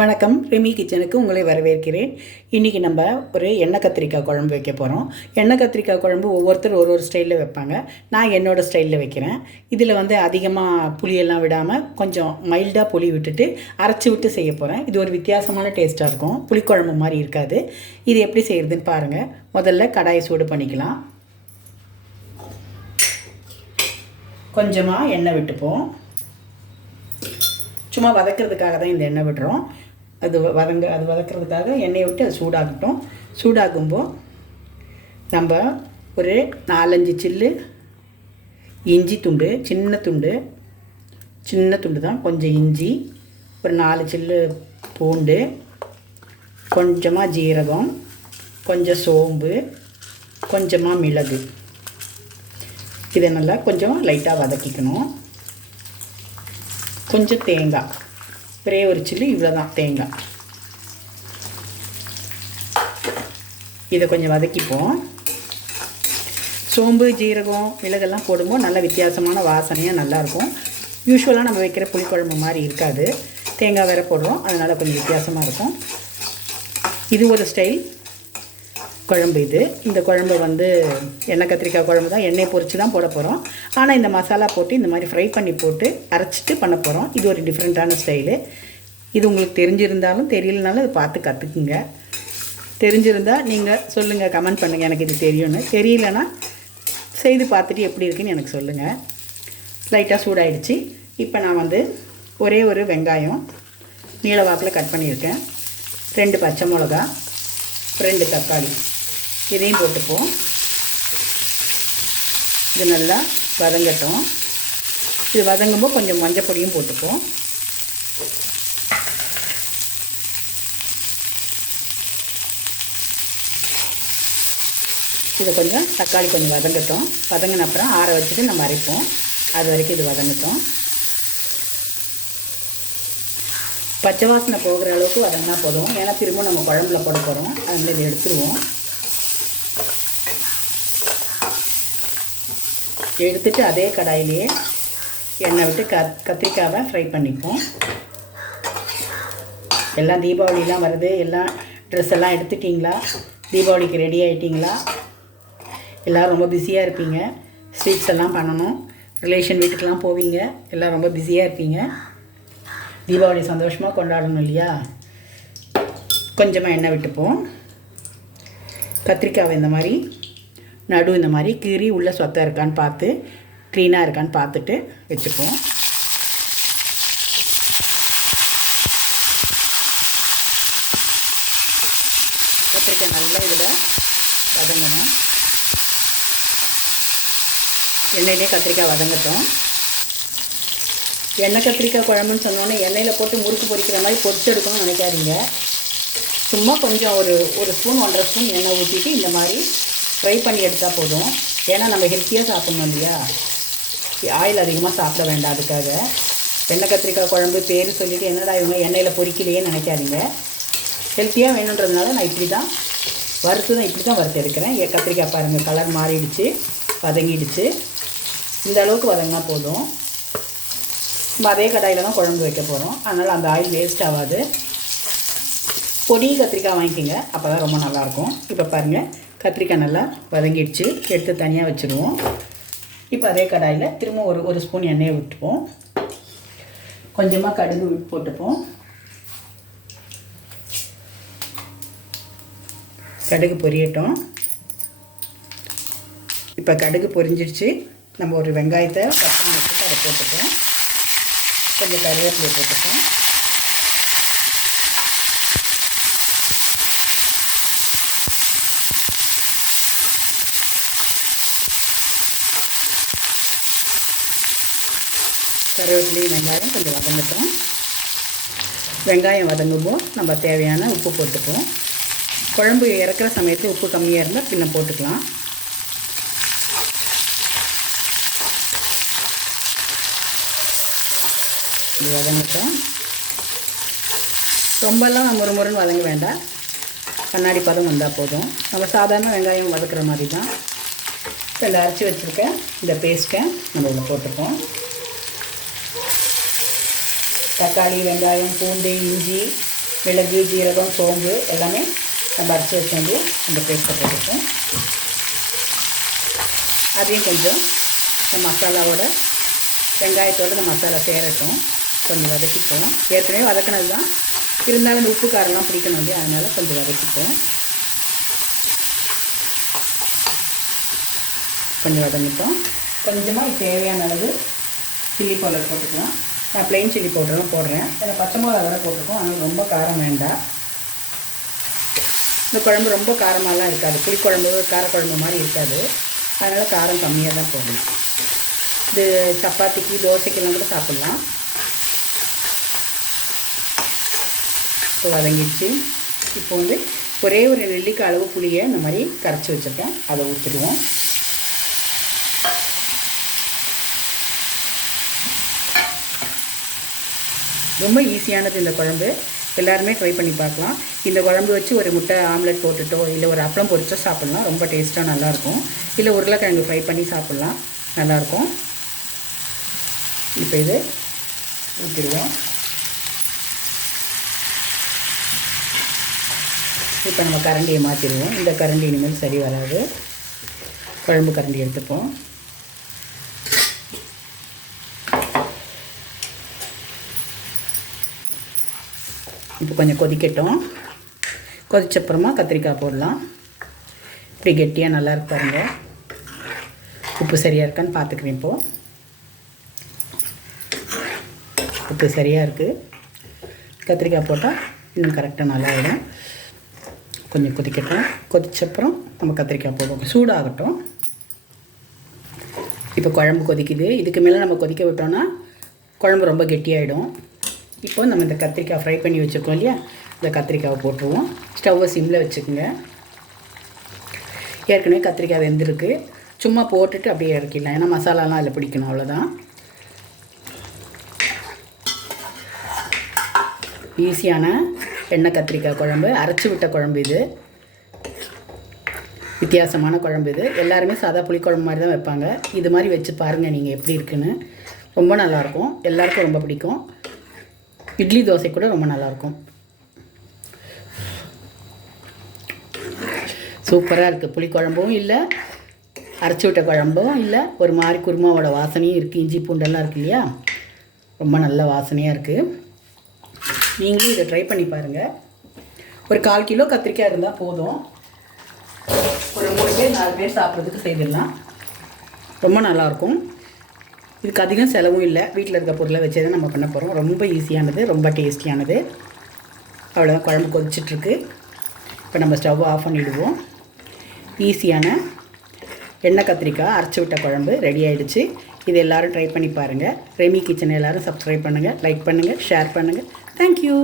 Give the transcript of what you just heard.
வணக்கம். ரிமி கிச்சனுக்கு உங்களை வரவேற்கிறேன். இன்றைக்கி நம்ம ஒரு எண்ணெய் கத்திரிக்காய் குழம்பு வைக்க போகிறோம். எண்ணெய் கத்திரிக்காய் குழம்பு ஒவ்வொருத்தர் ஒரு ஸ்டைலில் வைப்பாங்க. நான் என்னோடய ஸ்டைலில் வைக்கிறேன். இதில் அதிகமாக புளியெல்லாம் விடாமல் கொஞ்சம் மைல்டாக புளி விட்டுட்டு அரைச்சி விட்டு செய்ய போகிறேன். இது ஒரு வித்தியாசமான டேஸ்ட்டாக இருக்கும். புளிக்குழம்பு மாதிரி இருக்காது. இது எப்படி செய்கிறதுன்னு பாருங்கள். முதல்ல கடாயை சூடு பண்ணிக்கலாம். கொஞ்சமாக எண்ணெய் விட்டுப்போம். சும்மா வதக்கிறதுக்காக தான் இந்த எண்ணெய் விடுறோம். அது வதக்கிறதுக்காக எண்ணெயை விட்டு அது சூடாகட்டும். சூடாகும்போது நம்ம ஒரு 4-5 சில்லு இஞ்சி துண்டு, சின்ன துண்டு தான், கொஞ்சம் இஞ்சி, ஒரு 4 சில்லு பூண்டு, கொஞ்சமாக ஜீரகம், கொஞ்சம் சோம்பு, கொஞ்சமாக மிளகு, இதை நல்லா கொஞ்சம் லைட்டாக வதக்கிக்கணும். கொஞ்சம் தேங்காய், ஒரே ஒரு சில்லு, இவ்வளோ தான் தேங்காய். இதை கொஞ்சம் வதக்கிப்போம். சோம்பு, ஜீரகம், மிளகெல்லாம் போடும்போது நல்ல வித்தியாசமான வாசனையாக நல்லாயிருக்கும். யூஸ்வலாக நம்ம வைக்கிற புளிக்குழம்பு மாதிரி இருக்காது. தேங்காய் வேறு போடுறோம், அதனால் கொஞ்சம் வித்தியாசமாக இருக்கும். இது ஒரு ஸ்டைல் குழம்பு. இந்த குழம்பு எண்ணெய் கத்திரிக்காய் குழம்பு தான். எண்ணெய் பொரித்து தான் போட போகிறோம். ஆனால் இந்த மசாலா போட்டு இந்த மாதிரி ஃப்ரை பண்ணி போட்டு அரைச்சிட்டு பண்ண போகிறோம். இது ஒரு டிஃப்ரெண்ட்டான ஸ்டைலு. இது உங்களுக்கு தெரிஞ்சிருந்தாலும் தெரியலனாலும் அதை பார்த்து கற்றுக்குங்க. தெரிஞ்சிருந்தால் நீங்கள் சொல்லுங்கள், கமெண்ட் பண்ணுங்கள் எனக்கு இது தெரியும்னு. தெரியலனா செய்து பார்த்துட்டு எப்படி இருக்குன்னு எனக்கு சொல்லுங்கள். லைட்டாக சூடாயிடுச்சு. இப்போ நான் ஒரே ஒரு வெங்காயம் நீள வாக்கில் கட் பண்ணியிருக்கேன், 2 பச்சை மிளகா, 2 தக்காளி, இதையும் போட்டுப்போம். இது நல்லா வதங்கட்டும். இது வதங்கும்போது கொஞ்சம் மஞ்சள் பொடியும் போட்டுப்போம். இதை கொஞ்சம் தக்காளி கொஞ்சம் வதங்கட்டும். வதங்கின அப்புறம் ஆற வச்சுட்டு நம்ம அரைப்போம். அது வரைக்கும் இது வதங்கட்டும். பச்சை வாசனை போகிற அளவுக்கு வதங்கினா போதும். ஏன்னா திரும்ப நம்ம குழம்புல போட போகிறோம், அதனால இதை எடுத்துருவோம். எடுத்துட்டு அதே கடாயிலேயே எண்ணெய் விட்டு கத்திரிக்காவை ஃப்ரை பண்ணிப்போம். எல்லாம் தீபாவளிலாம் வருது. எல்லாம் ட்ரெஸ் எல்லாம் எடுத்துட்டிங்களா? தீபாவளிக்கு ரெடி ஆகிட்டிங்களா? எல்லோரும் ரொம்ப பிஸியாக இருப்பீங்க. ஸ்வீட்ஸ் எல்லாம் பண்ணணும், ரிலேஷன் வீட்டுக்கெலாம் போவீங்க. எல்லாம் ரொம்ப பிஸியாக இருப்பீங்க. தீபாவளி சந்தோஷமாக கொண்டாடணும் இல்லையா? கொஞ்சமாக எண்ணெய் விட்டுப்போம். கத்திரிக்காவை இந்த மாதிரி இந்த மாதிரி கீறி உள்ளே சொத்தை இருக்கான்னு பார்த்து, க்ளீனாக இருக்கான்னு பார்த்துட்டு வச்சுப்போம். கத்திரிக்காய் நல்லா இதில் வதங்கணும். எண்ணெயிலே கத்திரிக்காய் வதங்கட்டும். எண்ணெய் கத்திரிக்காய் குழம்புன்னு சொன்னோன்னே எண்ணெயில் போட்டு முறுக்கு பொரிக்கிற மாதிரி பொரிச்சு எடுக்கணும்னு நினைக்காதீங்க. சும்மா கொஞ்சம் ஒரு ஸ்பூன் 1.5 ஸ்பூன் எண்ணெய் ஊற்றிட்டு இந்த மாதிரி ஃப்ரை பண்ணி எடுத்தால் போதும். ஏன்னா நம்ம ஹெல்த்தியாக சாப்பிட்ணும் இல்லையா? ஆயில் அதிகமாக சாப்பிட வேண்டாம். அதுக்காக எண்ணெய் கத்திரிக்காய் குழம்பு பேர் சொல்லிவிட்டு என்னடா இவங்க எண்ணெயில் பொரிக்கலையே நினைக்காதீங்க. ஹெல்த்தியாக வேணுன்றதுனால நான் இப்படி தான் வறுத்து எடுக்கிறேன். கத்திரிக்காய் பாருங்கள், கலர் மாறிடுச்சு, வதங்கிடுச்சு. இந்த அளவுக்கு வதங்கினா போதும். நம்ம அதே கடாயில் தான் குழம்பு வைக்க போகிறோம், அதனால் அந்த ஆயில் வேஸ்ட் ஆகாது. பொடி கத்திரிக்காய் வாங்கிக்கோங்க, அப்போ தான் ரொம்ப நல்லாயிருக்கும். இப்போ பாருங்கள், கத்திரிக்காய் நல்லா வதங்கிடுச்சு. எடுத்து தனியாக வச்சுருவோம். இப்போ அதே கடாயில் திரும்ப ஒரு ஸ்பூன் எண்ணெயை விட்டுப்போம். கொஞ்சமாக கடுகு போட்டுப்போம். கடுகு பொரியட்டும். இப்போ கடுகு பொரிஞ்சிடுச்சு. நம்ம ஒரு வெங்காயத்தை கட் பண்ணி வச்சுட்டு அதை போட்டுப்போம். கொஞ்சம் கருவேப்பிலை போட்டுப்போம். கருவேப்பிலை, வெங்காயம் கொஞ்சம் வதங்கட்டும். வெங்காயம் வதங்கும்போது நம்ம தேவையான உப்பு போட்டுப்போம். குழம்பு இறக்குற சமயத்தில் உப்பு கம்மியாக இருந்தால் பின்ன போட்டுக்கலாம். இது வதங்கட்டும். ரொம்பலாம் முறுமுறுன்னு வதங்க வேண்டாம், கண்ணாடி பதம் வந்தால் போதும். நம்ம சாதாரண வெங்காயம் வதக்குற மாதிரி தான். இப்போ இந்த அரைச்சி வச்சுருக்க இந்த பேஸ்ட்டை நம்ம இதில் போட்டுப்போம். தக்காளி, வெங்காயம், பூண்டு, இஞ்சி, மிளகு, ஜீரகம், சோம்பு எல்லாமே நம்ம அரைச்சி வச்சு இந்த பேஸ்ட்டை போட்டுப்போம். அதையும் கொஞ்சம் இந்த மசாலாவோட வெங்காயத்தோடு இந்த மசாலா சேரட்டும், கொஞ்சம் வதக்கிப்போம். ஏற்கனவே வதக்கினது தான், இருந்தாலும் இந்த உப்பு காரம்லாம் பிடிக்கணும் இல்லையா, அதனால் கொஞ்சம் வதக்கிப்போம். கொஞ்சம் வதங்கிட்டோம். கொஞ்சமாக தேவையான அளவு சில்லி பவுடர் போட்டுக்கலாம். நான் ப்ளெயின் சில்லி பவுடர்லாம் போடுறேன். இதில் பச்சை மிளகா வேறு போட்டிருக்கோம், அதனால் ரொம்ப காரம் வேண்டாம். இந்த குழம்பு ரொம்ப காரமாகலாம் இருக்காது, புளிக்குழம்பு காரக்குழம்பு மாதிரி இருக்காது, அதனால் காரம் கம்மியாக தான் போடணும். இது சப்பாத்திக்கு தோசைக்கெல்லாம் கூட சாப்பிட்லாம். இப்போ வதங்கிடுச்சு. இப்போ ஒரே ஒரு நெல்லிக்காய் அளவு புளியை இந்த மாதிரி கரைச்சி வச்சுருக்கேன், அதை ஊற்றிடுவோம். ரொம்ப ஈஸியானது இந்த குழம்பு, எல்லாருமே ட்ரை பண்ணி பார்க்கலாம். இந்த குழம்பு வச்சு ஒரு முட்டை ஆம்லெட் போட்டுட்டோ இல்லை ஒரு அப்பளம் பொரிச்சோ சாப்பிட்லாம், ரொம்ப டேஸ்ட்டாக நல்லாயிருக்கும். இல்லை உருளைக்கிழங்கு ஃப்ரை பண்ணி சாப்பிட்லாம், நல்லாயிருக்கும். இப்போ இது ஊற்றிடுவோம். இப்போ நம்ம கரண்டியை மாற்றிடுவோம். இந்த கரண்டி இனிமேல் சரி வராது, குழம்பு கரண்டி எடுத்துப்போம். இப்போ கொஞ்சம் கொதிக்கட்டும். கொதிச்சப்புறமா கத்திரிக்காய் போடலாம். இப்படி கெட்டியாக நல்லா இருக்கு பாருங்க. உப்பு சரியாக இருக்கான்னு பார்த்துக்கிறேன். இப்போது உப்பு சரியாக இருக்குது. கத்திரிக்காய் போட்டால் இன்னும் கரெக்டாக நல்லா ஆகிடும். கொஞ்சம் கொதிக்கட்டும். கொதிச்சப்புறம் நம்ம கத்திரிக்காய் போடுவோம். சூடாகட்டும். இப்போ குழம்பு கொதிக்குது. இதுக்கு மேலே நம்ம கொதிக்க விட்டோன்னா குழம்பு ரொம்ப கெட்டியாகிடும். இப்போ நம்ம இந்த கத்திரிக்காய் ஃப்ரை பண்ணி வச்சுருக்கோம் இல்லையா, இந்த கத்திரிக்காவை போட்டுருவோம். ஸ்டவ்வை சிம்மில் வச்சுக்கோங்க. ஏற்கனவே கத்திரிக்காய் வெந்திருக்கு, சும்மா போட்டுட்டு அப்படியே இறக்கிடலாம், ஏன்னா மசாலாலாம் அதில் பிடிக்கணும், அவ்வளோதான். ஈஸியான எண்ணெய் கத்திரிக்காய் குழம்பு, அரைச்சி விட்ட குழம்பு. இது வித்தியாசமான குழம்பு. இது எல்லாருமே சாதா புளிக்குழம்பு மாதிரி தான் வைப்பாங்க. இது மாதிரி வச்சு பாருங்கள் நீங்கள் எப்படி இருக்குன்னு. ரொம்ப நல்லாயிருக்கும், எல்லாருக்கும் ரொம்ப பிடிக்கும். இட்லி தோசை கூட ரொம்ப நல்லாயிருக்கும். சூப்பராக இருக்குது. புளிக்குழம்பும் இல்லை, அரைச்சி விட்ட குழம்பும் இல்லை, ஒரு மாதிரி குருமாவோட வாசனையும் இருக்குது. இஞ்சி பூண்டெல்லாம் இருக்குது இல்லையா, ரொம்ப நல்ல வாசனையாக இருக்குது. நீங்களும் இதை ட்ரை பண்ணி பாருங்கள். ஒரு 1/4 கிலோ கத்திரிக்காய் இருந்தால் போதும். ஒரு 3 பேர் 4 பேர் சாப்பிட்றதுக்கு செய்திடலாம். ரொம்ப நல்லாயிருக்கும். இதுக்கு அதிகம் செலவும் இல்லை, வீட்டில் இருக்க பொருளை வச்சு தான் நம்ம பண்ண போகிறோம். ரொம்ப ஈஸியானது, ரொம்ப டேஸ்டியானது. அவ்வளோதான், குழம்பு கொதிச்சிட்ருக்கு. இப்போ நம்ம ஸ்டவ் ஆஃப் பண்ணிவிடுவோம். ஈஸியான எண்ணெய் கத்திரிக்காய் அரைச்சி விட்ட குழம்பு ரெடி ஆகிடுச்சு. இது எல்லோரும் ட்ரை பண்ணி பாருங்கள். ரெமி கிச்சன் எல்லோரும் சப்ஸ்கிரைப் பண்ணுங்கள், லைக் பண்ணுங்கள், ஷேர் பண்ணுங்கள். தேங்க்யூ.